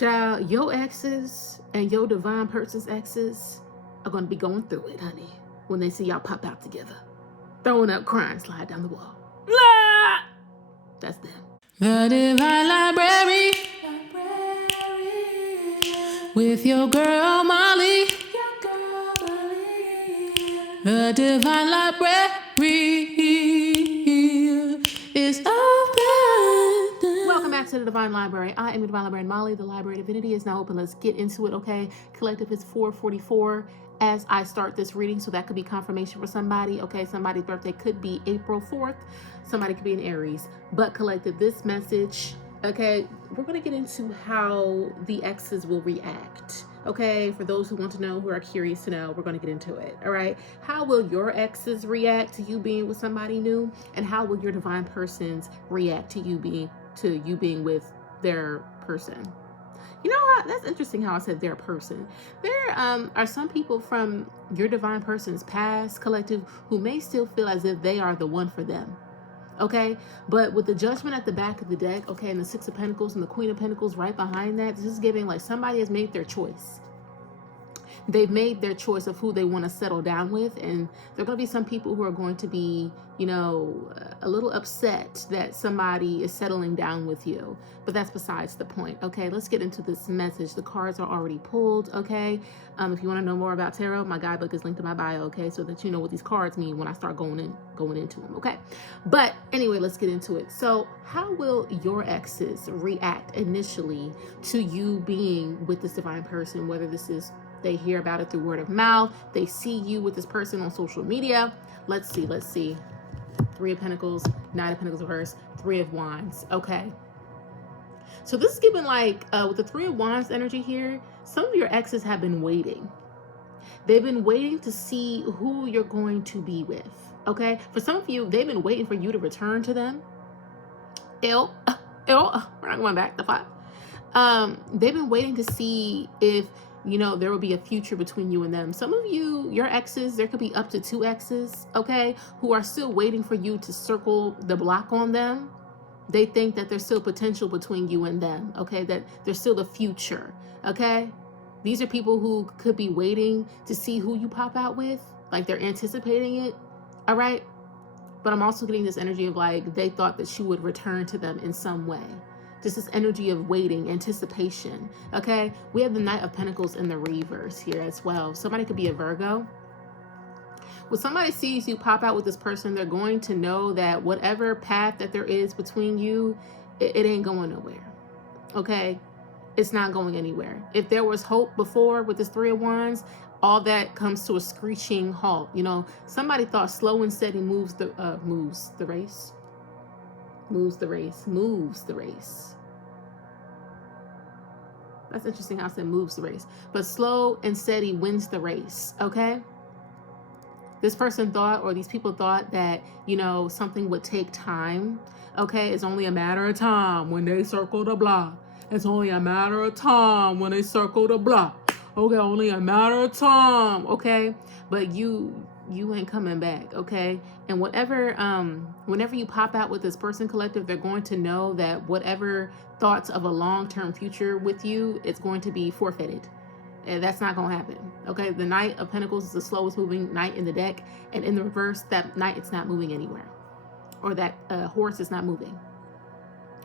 Child, your exes and your divine person's exes are going to be going through it, honey, when they see y'all pop out together. Throwing up, crying, slide down the wall. Ah! That's them. The Divine Library with your girl Molly. The Divine Library is open. Welcome back to the Divine Library. I am the Divine Librarian Molly. The Library Divinity is now open. Let's get into it, okay? Collective is 444 as I start this reading, so that could be confirmation for somebody, okay? Somebody's birthday could be April 4th. Somebody could be an Aries. But collective, this message, okay, we're going to get into how the exes will react. Okay, for those who want to know, who are curious to know, we're going to get into it. All right, how will your exes react to you being with somebody new, and how will your divine persons react to you being with their person? You know what? That's interesting how I said their person. There are some people from your divine person's past collective who may still feel as if they are the one for them. Okay, but with the Judgment at the back of the deck, okay, and the Six of Pentacles and the Queen of Pentacles right behind that, this is giving like somebody has made their choice. They've made their choice of who they want to settle down with, and there are going to be some people who are going to be, you know, a little upset that somebody is settling down with you, but that's besides the point. Okay, let's get into this message. The cards are already pulled. Okay, if you want to know more about tarot, my guidebook is linked in my bio. Okay, so that you know what these cards mean when I start going into them. Okay, but anyway, let's get into it. So how will your exes react initially to you being with this divine person, whether this is they hear about it through word of mouth, they see you with this person on social media? Let's see. Three of Pentacles, Nine of Pentacles reverse, Three of Wands. Okay. So this is given like, with the Three of Wands energy here, some of your exes have been waiting. They've been waiting to see who you're going to be with. Okay. For some of you, they've been waiting for you to return to them. We're not going back to 5. They've been waiting to see if, you know, there will be a future between you and them. Some of you, your exes, there could be up to 2 exes, okay, who are still waiting for you to circle the block on them. They think that there's still potential between you and them, okay, that there's still a future, okay? These are people who could be waiting to see who you pop out with, like they're anticipating it, all right? But I'm also getting this energy of like they thought that you would return to them in some way. Just this energy of waiting, anticipation, okay? We have the Knight of Pentacles in the reverse here as well. Somebody could be a Virgo. When somebody sees you pop out with this person, they're going to know that whatever path that there is between you, it ain't going nowhere, okay? It's not going anywhere. If there was hope before with this Three of Wands, all that comes to a screeching halt. You know, somebody thought slow and steady moves the race. That's interesting how I said moves the race. But slow and steady wins the race, okay? This person thought, or these people thought that, you know, something would take time, okay? It's only a matter of time when they circle the block. It's only a matter of time when they circle the block. Okay, only a matter of time, okay? But you ain't coming back, okay? And whatever, whenever you pop out with this person collective, they're going to know that whatever thoughts of a long-term future with you, it's going to be forfeited. And that's not going to happen, okay? The Knight of Pentacles is the slowest moving knight in the deck, and in the reverse, that knight, it's not moving anywhere, or that horse is not moving.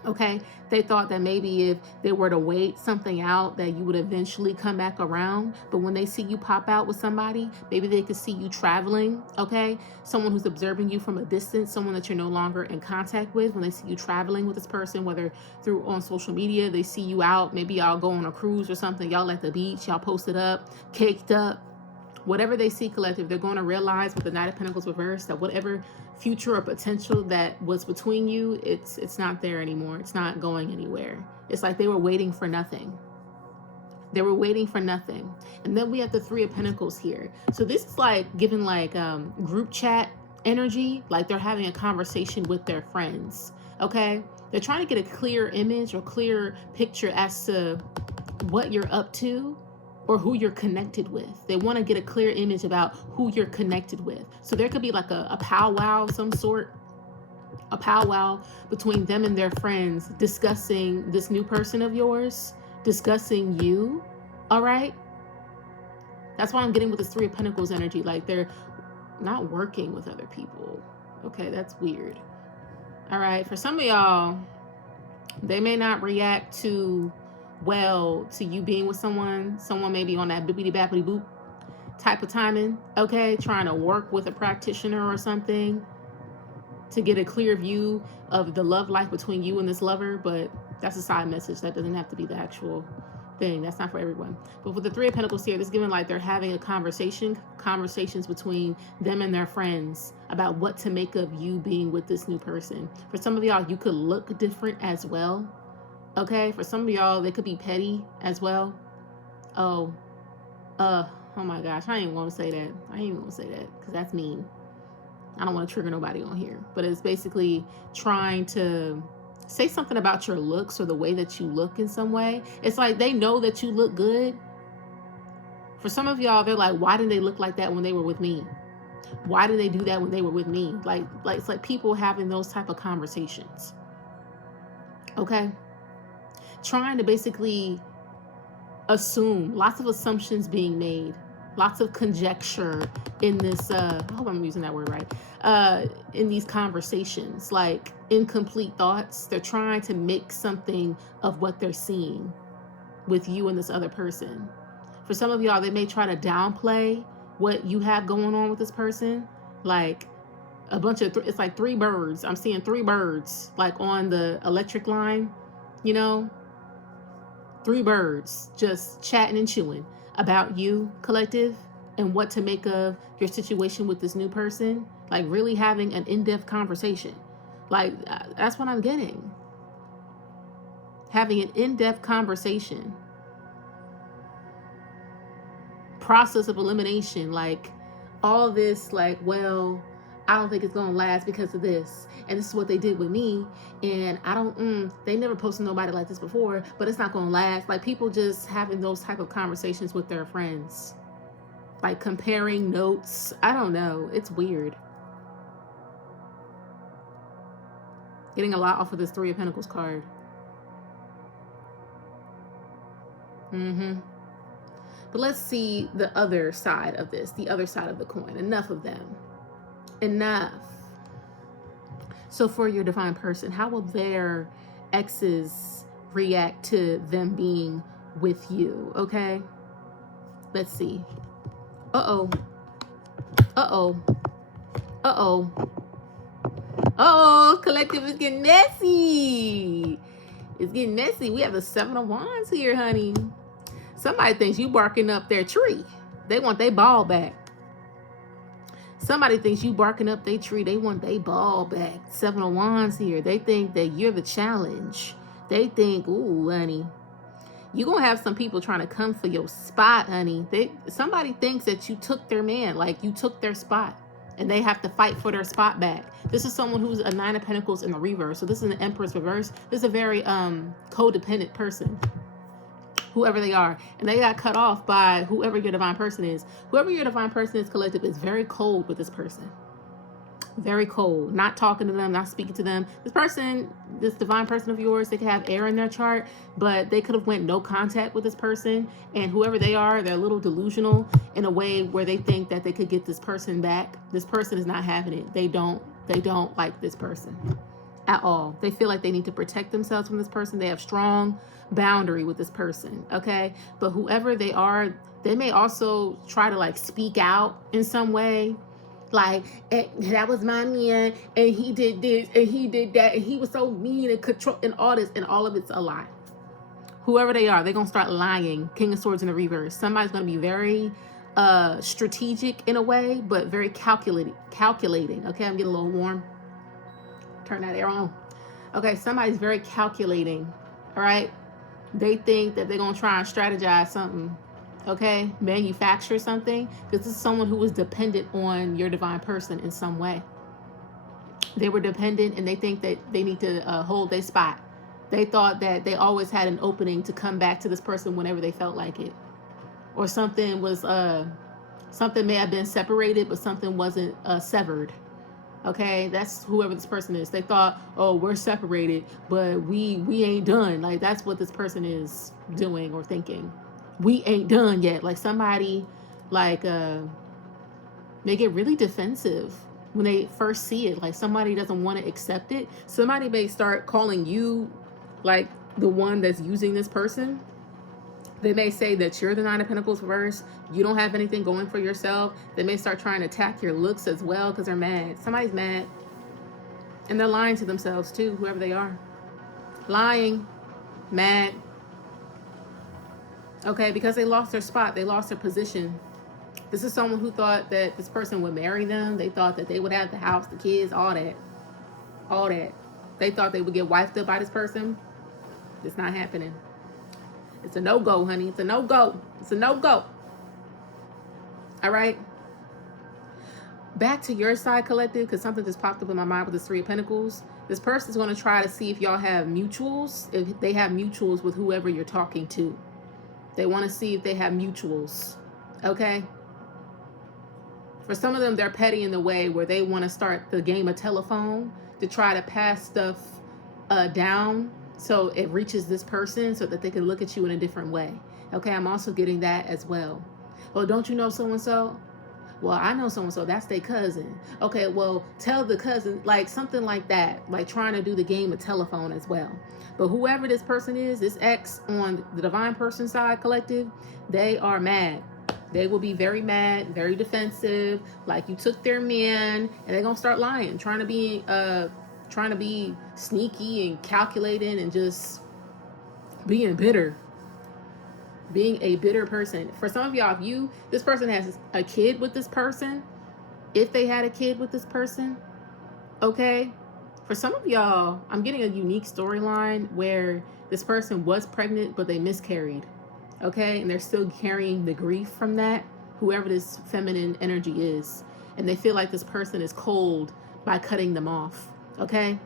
Okay, they thought that maybe if they were to wait something out that you would eventually come back around. But when they see you pop out with somebody, maybe they could see you traveling, okay? Someone who's observing you from a distance, someone that you're no longer in contact with. When they see you traveling with this person, whether through on social media, they see you out, maybe y'all go on a cruise or something, y'all at the beach, y'all posted up, caked up. Whatever they see collective, they're going to realize with the Knight of Pentacles reversed that whatever future or potential that was between you, it's not there anymore. It's not going anywhere. It's like they were waiting for nothing. They were waiting for nothing. And then we have the Three of Pentacles here. So this is like giving like group chat energy, like they're having a conversation with their friends, okay? They're trying to get a clear image or clear picture as to what you're up to, or who you're connected with. They want to get a clear image about who you're connected with. So there could be like a powwow of some sort, a powwow between them and their friends discussing this new person of yours, discussing you, all right? That's why I'm getting with this Three of Pentacles energy. Like, they're not working with other people. Okay, that's weird. All right, for some of y'all, they may not react too well to you being with someone. Someone may be on that bippity bappity boop type of timing, okay? Trying to work with a practitioner or something to get a clear view of the love life between you and this lover, but that's a side message. That doesn't have to be the actual thing. That's not for everyone. But with the Three of Pentacles here, this is giving like they're having a conversations between them and their friends about what to make of you being with this new person. For some of y'all, you could look different as well, okay? For some of y'all, they could be petty as well. Oh my gosh, I ain't want to say that. I ain't even want to say that because that's mean. I don't want to trigger nobody on here, but it's basically trying to say something about your looks or the way that you look in some way. It's like they know that you look good. For some of y'all, they're like, why didn't they look like that when they were with me? Why did they do that when they were with me? Like it's like people having those type of conversations. Okay? Trying to basically assume, lots of assumptions being made, lots of conjecture in this, I hope I'm using that word right, in these conversations, like incomplete thoughts. They're trying to make something of what they're seeing with you and this other person. For some of y'all, they may try to downplay what you have going on with this person, like a bunch of, it's like three birds. I'm seeing three birds, like on the electric line, you know, three birds just chatting and chewing about you, collective, and what to make of your situation with this new person. Like really having an in-depth conversation. Like that's what I'm getting. Having an in-depth conversation. Process of elimination. Like all this, like, well, I don't think it's gonna last because of this, and this is what they did with me, and I don't they never posted nobody like this before, but it's not gonna last. Like people just having those type of conversations with their friends, like comparing notes. I don't know, it's weird. Getting a lot off of this Three of Pentacles card. But let's see the other side of this, the other side of the coin. Enough of them. Enough. So for your divine person, how will their exes react to them being with you? Okay, let's see. Uh-oh, collective is getting messy. It's getting messy. We have the Seven of Wands here, honey. Somebody thinks you barking up their tree. They want their ball back. Somebody thinks you barking up their tree. They want their ball back. Seven of Wands here. They think that you're the challenge. They think, ooh, honey, you're going to have some people trying to come for your spot, honey. Somebody thinks that you took their man, like you took their spot, and they have to fight for their spot back. This is someone who's a Nine of Pentacles in the reverse. So this is an Empress reverse. This is a very codependent person, whoever they are, and they got cut off by whoever your divine person is. Whoever your divine person is, collective, is very cold with this person. Very cold. Not talking to them, not speaking to them. This person, this divine person of yours, they could have air in their chart, but they could have went no contact with this person, and whoever they are, they're a little delusional in a way where they think that they could get this person back. This person is not having it. They don't like this person at all. They feel like they need to protect themselves from this person. They have strong boundary with this person, okay? But whoever they are, they may also try to like speak out in some way, like, that was my man, and he did this, and he did that, and he was so mean and control, and all this, and all of it's a lie. Whoever they are, they're gonna start lying. King of Swords in the reverse. Somebody's gonna be very strategic in a way, but very calculating. Okay, I'm getting a little warm. Turn that air on. Okay, somebody's very calculating. All right, they think that they're gonna try and strategize something, okay, manufacture something, because this is someone who was dependent on your divine person in some way. They were dependent, and they think that they need to hold their spot. They thought that they always had an opening to come back to this person whenever they felt like it, or something was something may have been separated, but something wasn't severed. Okay, that's whoever this person is. They thought, oh, we're separated, but we ain't done. Like, that's what this person is doing or thinking. We ain't done yet. Like, somebody, like, they get really defensive when they first see it. Like, somebody doesn't want to accept it. Somebody may start calling you, like, the one that's using this person. They may say that you're the Nine of Pentacles reverse. You don't have anything going for yourself. They may start trying to attack your looks as well because they're mad. Somebody's mad. And they're lying to themselves too, whoever they are. Lying, mad. Okay, because they lost their spot. They lost their position. This is someone who thought that this person would marry them. They thought that they would have the house, the kids, all that. All that. They thought they would get wifed up by this person. It's not happening. It's a no-go, honey. It's a no-go. It's a no-go. All right. Back to your side, collective, because something just popped up in my mind with this Three of Pentacles. This person is going to try to see if y'all have mutuals, if they have mutuals with whoever you're talking to. They want to see if they have mutuals. Okay. For some of them, they're petty in the way where they want to start the game of telephone to try to pass stuff down so it reaches this person so that they can look at you in a different way. Okay, I'm also getting that as well. Well, don't you know so-and-so? Well, I know so-and-so. That's their cousin. Okay, well, tell the cousin, like something like that, like trying to do the game of telephone as well. But whoever this person is, this ex on the divine person side, collective, they are mad. They will be very mad, very defensive, like you took their man, and they're going to start lying, trying to be sneaky and calculating and just being bitter. Being a bitter person. For some of y'all, if this person has a kid with this person, if they had a kid with this person, okay? For some of y'all, I'm getting a unique storyline where this person was pregnant, but they miscarried, okay? And they're still carrying the grief from that, whoever this feminine energy is. And they feel like this person is cold by cutting them off, okay?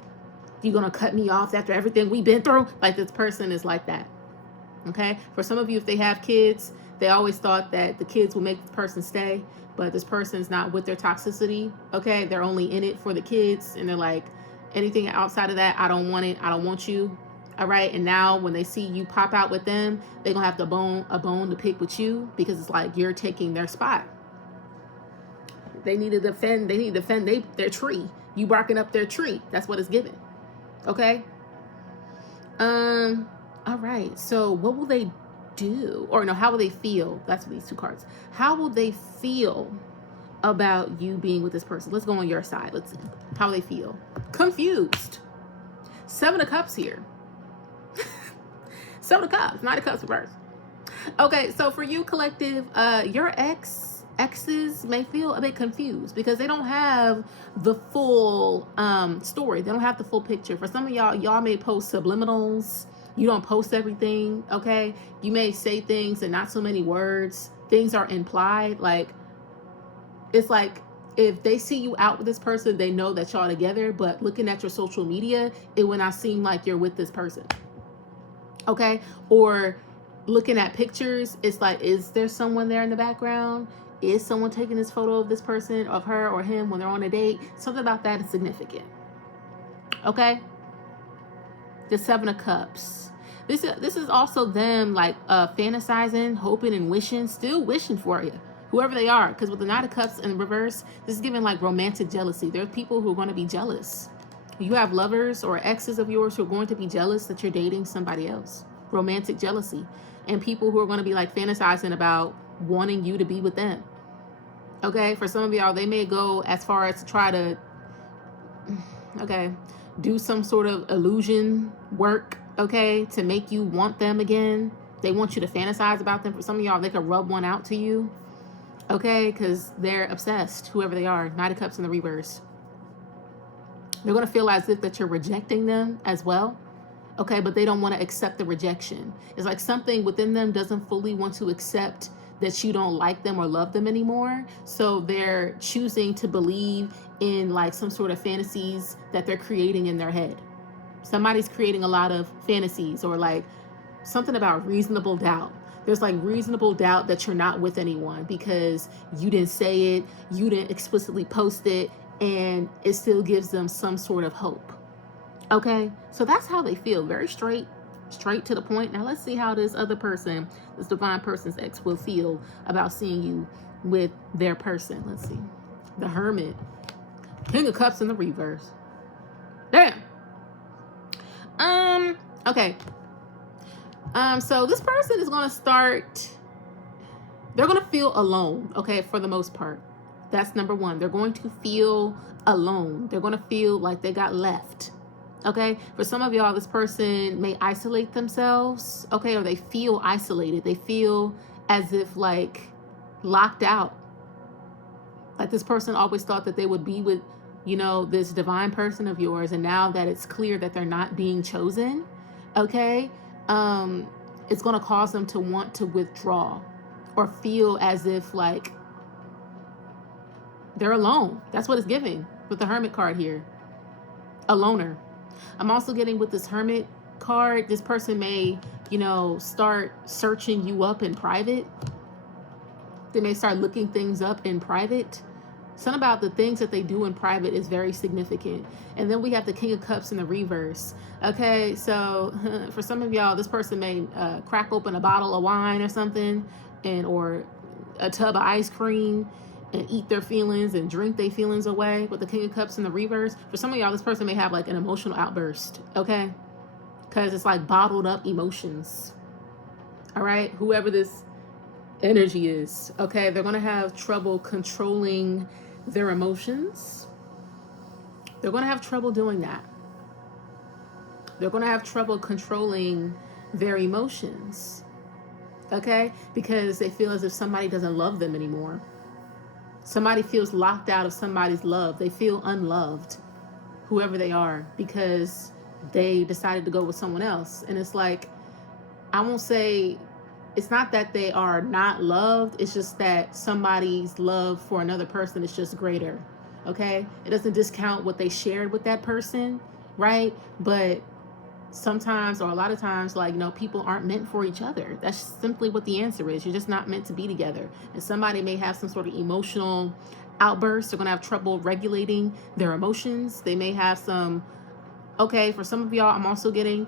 You gonna cut me off after everything we've been through? Like, this person is like that. Okay, for some of you, if they have kids, they always thought that the kids will make the person stay, but this person's not with their toxicity. Okay, they're only in it for the kids, and they're like, anything outside of that, I don't want it. I don't want you. All right, and now when they see you pop out with them, they're gonna have a bone to pick with you because it's like you're taking their spot. They need to defend. They need to defend their tree. You barking up their tree. That's what it's given. Okay. All right, so what will they do? Or no, how will they feel? That's these two cards. How will they feel about you being with this person? Let's go on your side. Let's see. How will they feel? Confused. Seven of Cups here. Seven of Cups, Nine of Cups reverse. Okay, so for you, collective, your exes may feel a bit confused because they don't have the full story. They don't have the full picture. For some of y'all may post subliminals. You don't post everything, okay? You may say things and not so many words. Things are implied. Like, it's like if they see you out with this person, they know that y'all together, but looking at your social media, it will not seem like you're with this person, okay? Or looking at pictures, it's like, is there someone there in the background? Is someone taking this photo of this person, of her or him when they're on a date? Something about that is significant, okay? The Seven of Cups. This is also them like fantasizing, hoping and wishing, still wishing for you, whoever they are. Because with the Knight of Cups in reverse, this is giving like romantic jealousy. There are people who are going to be jealous. You have lovers or exes of yours who are going to be jealous that you're dating somebody else. Romantic jealousy. And people who are going to be like fantasizing about wanting you to be with them. Okay, for some of y'all, they may go as far as to try to, okay, do some sort of illusion work, okay, to make you want them again. They want you to fantasize about them. For some of y'all, they could rub one out to you, okay, because they're obsessed, whoever they are. Knight of Cups in the reverse. They're going to feel as if that you're rejecting them as well, okay, but they don't want to accept the rejection. It's like something within them doesn't fully want to accept that you don't like them or love them anymore. So they're choosing to believe in like some sort of fantasies that they're creating in their head. Somebody's creating a lot of fantasies or like something about reasonable doubt. There's like reasonable doubt that you're not with anyone because you didn't say it, you didn't explicitly post it, and it still gives them some sort of hope. Okay, so that's how they feel. Very straight to the point. Now let's see how this other person, this divine person's ex, will feel about seeing you with their person. Let's see. The Hermit, King of Cups in the reverse. Damn. Okay. So this person is gonna start. They're gonna feel alone. Okay, for the most part. That's number one. They're going to feel alone. They're gonna feel like they got left. Okay, for some of y'all, this person may isolate themselves. Okay, or they feel isolated. They feel as if like locked out. Like this person always thought that they would be with, you know, this divine person of yours, and now that it's clear that they're not being chosen, okay, it's going to cause them to want to withdraw or feel as if like they're alone. That's what it's giving with the Hermit card here. A loner. I'm also getting with this Hermit card, this person may, you know, start searching you up in private. They may start looking things up in private. Something about the things that they do in private is very significant. And then we have the King of Cups in the reverse. Okay, so for some of y'all, this person may crack open a bottle of wine or something, and or a tub of ice cream, and eat their feelings and drink their feelings away with the King of Cups in the reverse. For some of y'all, this person may have like an emotional outburst, okay? Because it's like bottled up emotions. All right, whoever this energy is, okay, they're gonna have trouble controlling their emotions. They're gonna have trouble doing that. They're gonna have trouble controlling their emotions, okay? Because they feel as if somebody doesn't love them anymore. Somebody feels locked out of somebody's love. They feel unloved, whoever they are, because they decided to go with someone else. And it's like, I won't say, it's not that they are not loved. It's just that somebody's love for another person is just greater, okay? It doesn't discount what they shared with that person, right? But sometimes, or a lot of times, like, you know, people aren't meant for each other. That's simply what the answer is. You're just not meant to be together. And somebody may have some sort of emotional outburst. They're going to have trouble regulating their emotions. They may have some, okay, for some of y'all, I'm also getting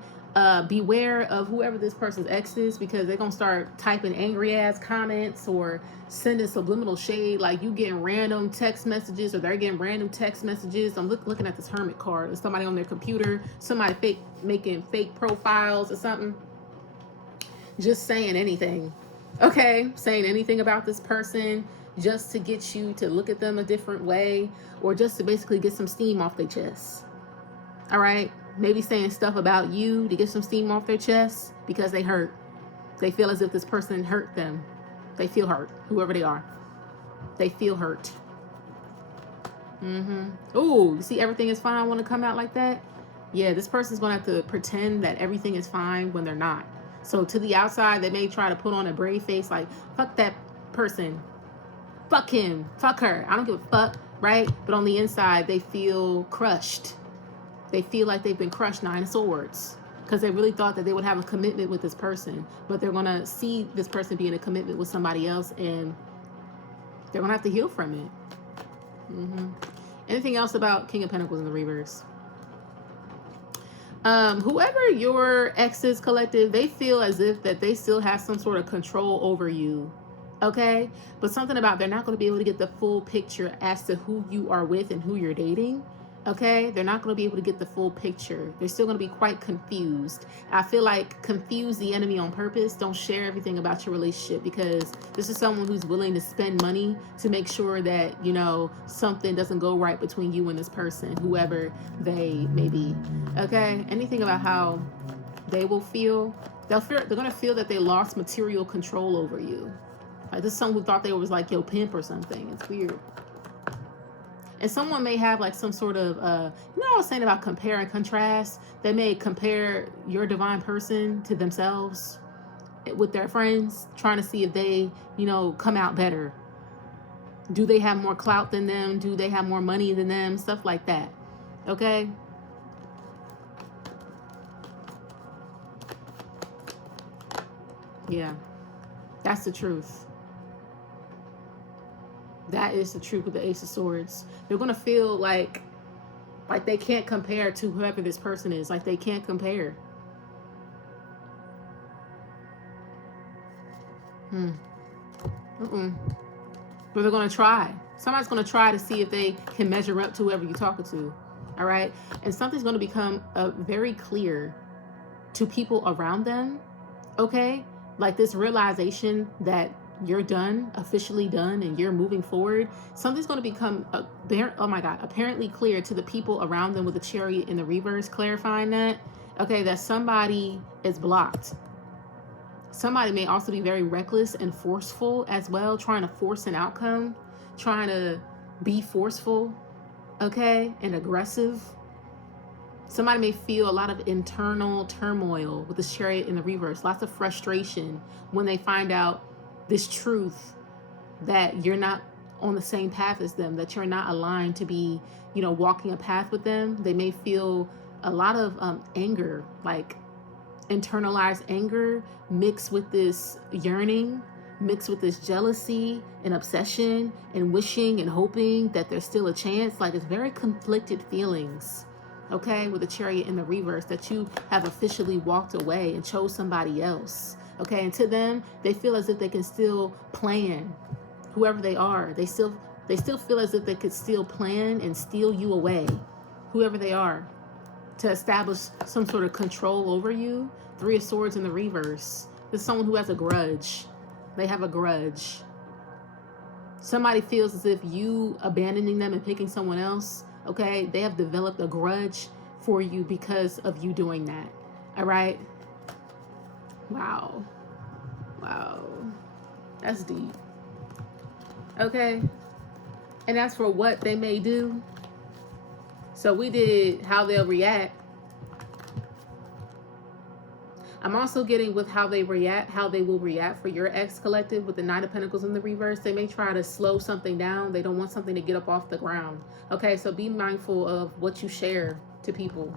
beware of whoever this person's ex is, because they're gonna start typing angry ass comments or sending subliminal shade, like you getting random text messages or they're getting random text messages. I'm looking at this Hermit card. There's somebody on their computer, somebody making fake profiles or something, just saying anything, okay, saying anything about this person just to get you to look at them a different way, or just to basically get some steam off their chest. All right, maybe saying stuff about you to get some steam off their chest because they hurt. They feel as if this person hurt them. They feel hurt, whoever they are. They feel hurt. Ooh, you see everything is fine when it come out like that? Yeah, this person's going to have to pretend that everything is fine when they're not. So to the outside, they may try to put on a brave face like, fuck that person. Fuck him. Fuck her. I don't give a fuck, right? But on the inside, they feel crushed. They feel like they've been crushed, 9 of Swords, because they really thought that they would have a commitment with this person, but they're going to see this person be in a commitment with somebody else, and they're going to have to heal from it. Anything else about King of Pentacles in the reverse? Whoever your exes, collective, they feel as if that they still have some sort of control over you, okay? But something about they're not going to be able to get the full picture as to who you are with and who you're dating. Okay, they're not going to be able to get the full picture. They're still going to be quite confused. I feel like confuse the enemy on purpose. Don't share everything about your relationship, because this is someone who's willing to spend money to make sure that, you know, something doesn't go right between you and this person, whoever they may be. Okay, anything about how they will feel? They're going to feel that they lost material control over you. Like this is someone who thought they was like your pimp or something. It's weird. And someone may have like some sort of, you know what I was saying about compare and contrast? They may compare your divine person to themselves with their friends, trying to see if they, you know, come out better. Do they have more clout than them? Do they have more money than them? Stuff like that. Okay? Yeah. That's the truth. That is the truth with the Ace of Swords. They're going to feel like they can't compare to whoever this person is. Like they can't compare. But they're going to try. Somebody's going to try to see if they can measure up to whoever you're talking to. All right? And something's going to become very clear to people around them. Okay? Like this realization that you're done, officially done, and you're moving forward. Something's going to become, apparently clear to the people around them with the Chariot in the reverse, clarifying that. Okay, that somebody is blocked. Somebody may also be very reckless and forceful as well, trying to force an outcome, trying to be forceful, okay, and aggressive. Somebody may feel a lot of internal turmoil with the Chariot in the reverse, lots of frustration when they find out this truth that you're not on the same path as them, that you're not aligned to be, walking a path with them. They may feel a lot of anger, like internalized anger mixed with this yearning, mixed with this jealousy and obsession and wishing and hoping that there's still a chance. Like it's very conflicted feelings, okay, with the Chariot in the reverse, that you have officially walked away and chose somebody else. Okay, and to them, they feel as if they can still plan, whoever they are. They still feel as if they could still plan and steal you away, whoever they are, to establish some sort of control over you. 3 of Swords in the reverse. This is someone who has a grudge. They have a grudge. Somebody feels as if you abandoning them and picking someone else, okay, they have developed a grudge for you because of you doing that. All right? Wow. That's deep. Okay? And as for what they may do, so we did how they'll react. I'm also getting with how they will react for your ex collective with the Knight of Pentacles in the reverse. They may try to slow something down. They don't want something to get up off the ground. Okay, so be mindful of what you share to people.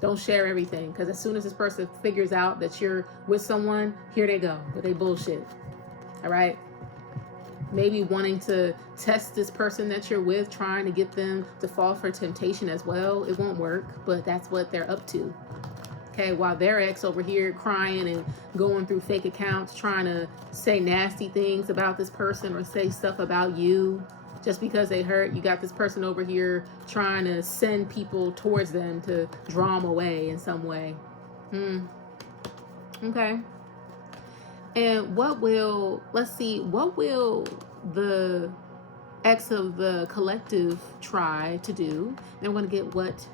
Don't share everything, because as soon as this person figures out that you're with someone, here they go. But they bullshit. All right? Maybe wanting to test this person that you're with, trying to get them to fall for temptation as well. It won't work, but that's what they're up to. Okay, while their ex over here crying and going through fake accounts, trying to say nasty things about this person or say stuff about you just because they hurt, you got this person over here trying to send people towards them to draw them away in some way. Okay. And what will the ex of the collective try to do? Then we're going to get what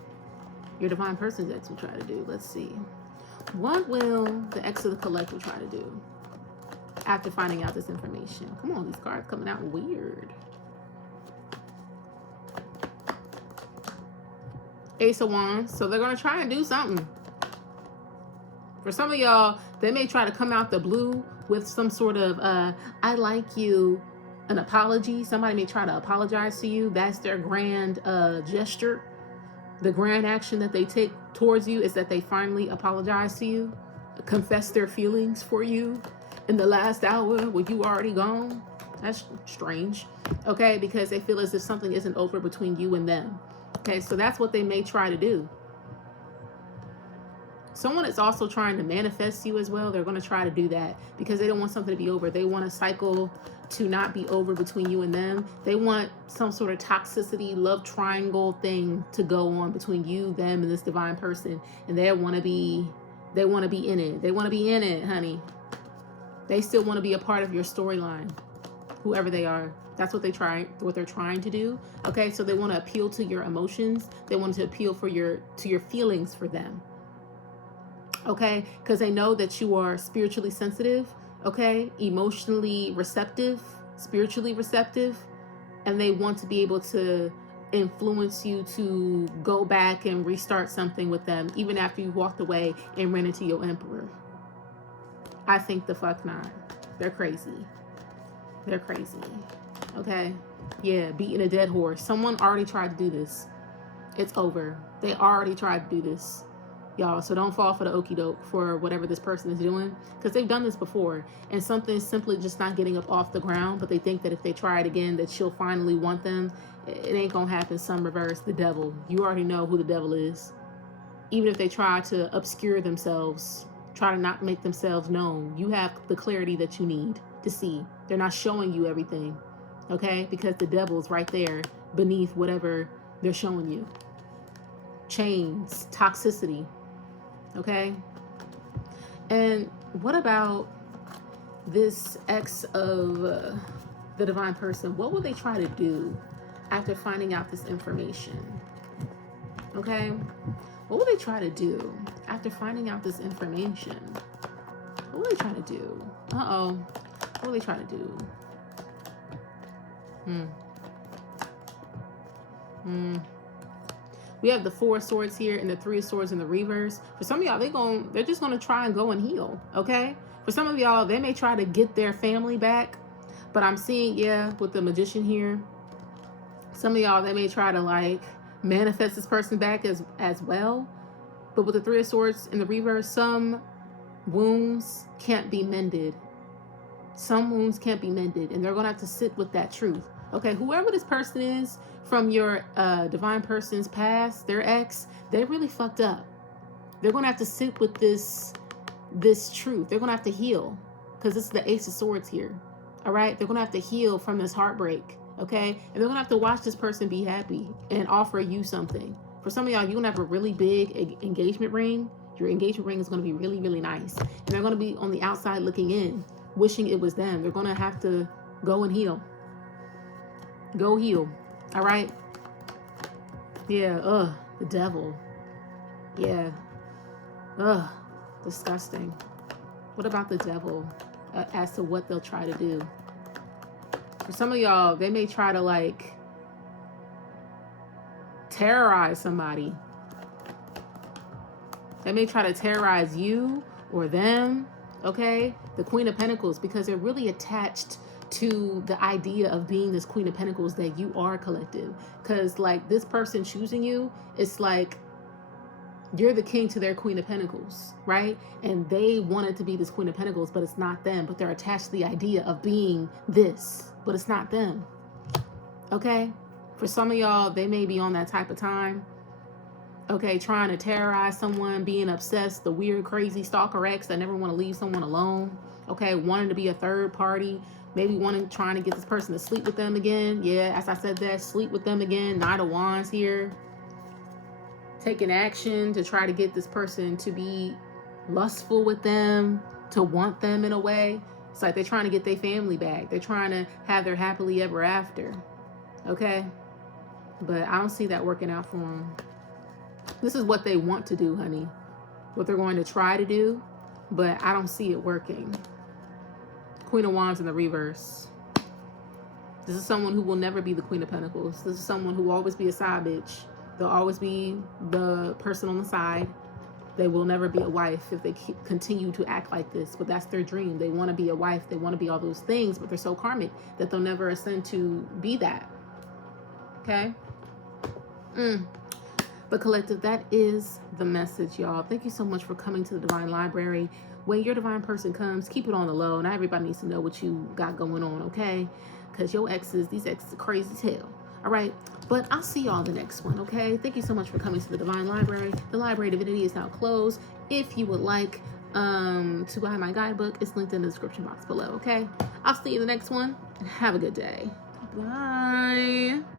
your divine person's ex will try to do. Let's see. What will the ex of the collective try to do after finding out this information? Come on, these cards coming out weird. Ace of Wands. So they're going to try and do something. For some of y'all, they may try to come out the blue with some sort of, I like you, an apology. Somebody may try to apologize to you. That's their grand gesture. The grand action that they take towards you is that they finally apologize to you, confess their feelings for you in the last hour when you already gone. That's strange, okay? Because they feel as if something isn't over between you and them. Okay, so that's what they may try to do. Someone is also trying to manifest you as well. They're going to try to do that because they don't want something to be over. They want a cycle to not be over between you and them. They want some sort of toxicity, love triangle thing to go on between you, them, and this divine person. And they want to be in it. They want to be in it, honey. They still want to be a part of your storyline, whoever they are. That's what they're trying to do. Okay, so they want to appeal to your emotions. They want to appeal to your feelings for them. Okay, because they know that you are spiritually sensitive, okay, emotionally receptive, spiritually receptive, and they want to be able to influence you to go back and restart something with them, even after you walked away and ran into your emperor. I think the fuck not. They're crazy. They're crazy. Okay? Yeah, beating a dead horse. Someone already tried to do this. It's over. They already tried to do this. y'all. So don't fall for the okie doke for whatever this person is doing, because they've done this before, and something's simply just not getting up off the ground. But they think that if they try it again, that she'll finally want them. It ain't gonna happen. Some reverse. The devil. You already know who the devil is. Even if they try to obscure themselves, try to not make themselves known, you have the clarity that you need to see. They're not showing you everything, okay? Because the devil's right there beneath whatever they're showing you. Chains, toxicity, okay? And what about this ex of the divine person? What will they try to do after finding out this information? Okay? What will they try to do after finding out this information? What will they try to do? Uh-oh. What will they try to do? We have the 4 of Swords here and the 3 of Swords in the reverse. For some of y'all, they're just gonna try and go and heal, okay? For some of y'all, they may try to get their family back, but I'm seeing, yeah, with the Magician here, some of y'all, they may try to like manifest this person back as well. But with the 3 of Swords in the reverse, some wounds can't be mended. Some wounds can't be mended, and they're gonna have to sit with that truth. Okay, whoever this person is from your divine person's past, their ex, they really fucked up. They're gonna have to sit with this truth. They're gonna have to heal, because this is the Ace of Swords here. All right, they're gonna have to heal from this heartbreak. Okay, and they're gonna have to watch this person be happy and offer you something. For some of y'all, you're gonna have a really big engagement ring. Your engagement ring is gonna be really, really nice, and they're gonna be on the outside looking in, wishing it was them. They're gonna have to go and heal. Go heal. All right. Yeah. The devil. Yeah. Disgusting. What about the devil as to what they'll try to do? For some of y'all, they may try to like terrorize somebody. They may try to terrorize you or them, okay? The Queen of Pentacles, because they're really attached to the idea of being this Queen of Pentacles, that you are collective. Because like this person choosing you, it's like you're the king to their Queen of Pentacles, right? And they wanted to be this Queen of Pentacles, but it's not them. But they're attached to the idea of being this, but it's not them. Okay? For some of y'all, they may be on that type of time. Okay, trying to terrorize someone, being obsessed, the weird, crazy stalker ex that never want to leave someone alone. Okay, wanting to be a third party. Maybe trying to get this person to sleep with them again. Yeah, as I said that, sleep with them again. Knight of Wands here. Taking action to try to get this person to be lustful with them, to want them in a way. It's like they're trying to get their family back. They're trying to have their happily ever after. Okay? But I don't see that working out for them. This is what they want to do, honey. What they're going to try to do, but I don't see it working. Queen of Wands in the reverse. This is someone who will never be the Queen of Pentacles. This is someone who will always be a side bitch. They'll always be the person on the side. They will never be a wife if they continue to act like this, but that's their dream. They want to be a wife. They want to be all those things, but they're so karmic that they'll never ascend to be that. Okay? But collective, that is the message, y'all. Thank you so much for coming to the Divine Library. When your divine person comes, keep it on the low. Not everybody needs to know what you got going on, okay? Because your exes, these exes are crazy as hell. All right, but I'll see y'all in the next one, okay? Thank you so much for coming to the Divine Library. The Library Divinity is now closed. If you would like to buy my guidebook, it's linked in the description box below, okay? I'll see you in the next one, and have a good day. Bye.